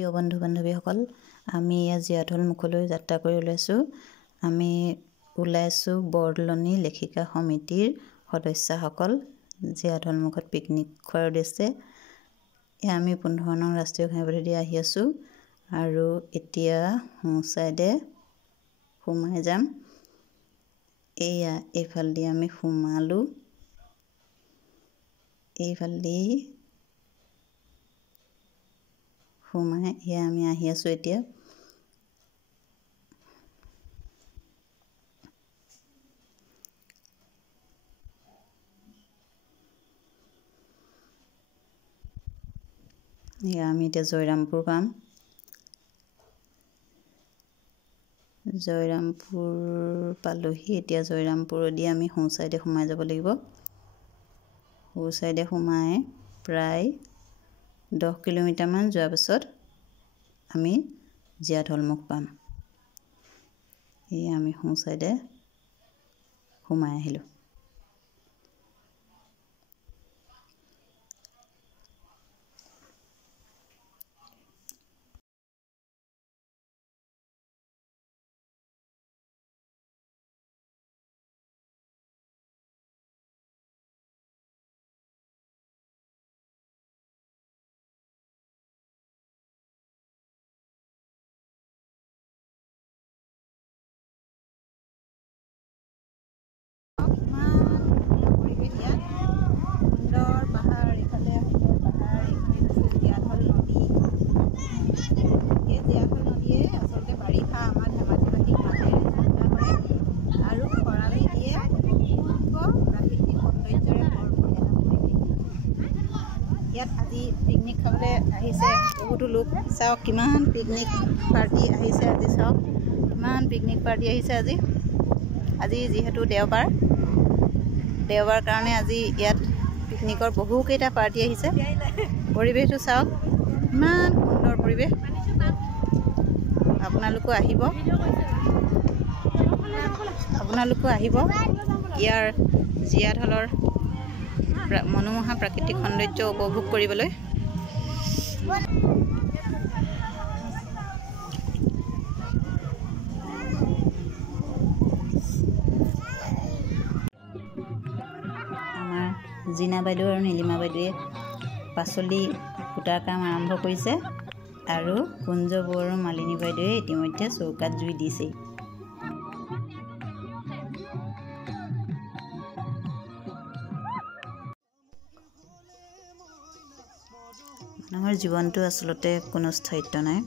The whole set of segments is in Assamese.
প্ৰিয় বন্ধু বান্ধৱীসকল, আমি জীয়াঢল মুখলৈ যাত্ৰা কৰি ওলাইছোঁ। আমি ওলাইছোঁ বৰদলনি লেখিকা সমিতিৰ সদস্যসকল জীয়াঢল মুখত পিকনিক খোৱাৰ উদ্দেশ্যে। আমি 15 নং ৰাষ্ট্ৰীয় ঘাইপথেদি আহি আছোঁ আৰু এতিয়া সোঁ চাইডে সোমাই যাম। এইফালেদি আমি সোমালোঁ। এইফালেদি সোমাই আমি আহি আছোঁ এতিয়া। আমি এতিয়া জয়ৰামপুৰ পাম। জয়ৰামপুৰ পালোহি। এতিয়া জয়ৰামপুৰেদি আমি সোঁ চাইডে সোমাই যাব লাগিব। সোঁ চাইডে সোমাই প্ৰায় 10 কিলোমিটাৰমান যোৱাৰ পিছত আমি জীয়াঢল মুখ পাম। আমি সোঁ চাইডে সোমাই আহিলোঁ। ইয়াত আজি পিকনিক খাবলৈ আহিছে বহুতো লোক। চাওক কিমান পিকনিক পাৰ্টি আহিছে আজি। চাওক কিমান পিকনিক পাৰ্টি আহিছে আজি। আজি যিহেতু দেওবাৰ কাৰণে আজি ইয়াত পিকনিকৰ বহুকেইটা পাৰ্টি আহিছে। পৰিৱেশটো চাওক, ইমান সুন্দৰ পৰিৱেশ। আপোনালোকো আহিব ইয়াৰ জীয়াঢলৰ মনোমোহা প্ৰাকৃতিক সৌন্দৰ্য উপভোগ কৰিবলৈ। আমাৰ জিনা বাইদেউ আৰু নীলিমা বাইদেৱে পাচলি কুটাৰ কাম আৰম্ভ কৰিছে আৰু কুঞ্জ বৌ আৰু মালিনী বাইদেৱে ইতিমধ্যে চৌকাত জুই দিছেই। মানুহৰ জীৱনটো আচলতে কোনো স্থায়িত্ব নাই,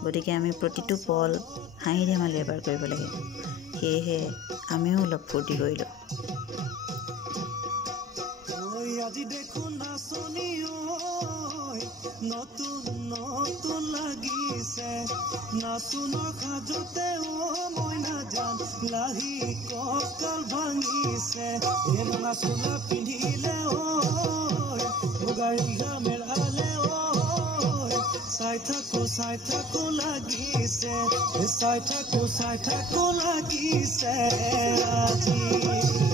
গতিকে আমি প্ৰতিটো পল হাঁহি ধেমালি এবাৰ কৰিব লাগে। সেয়েহে আমিও অলপ ফূৰ্তি কৰিলোঁ। চাই থাকো লাগিছে আজি।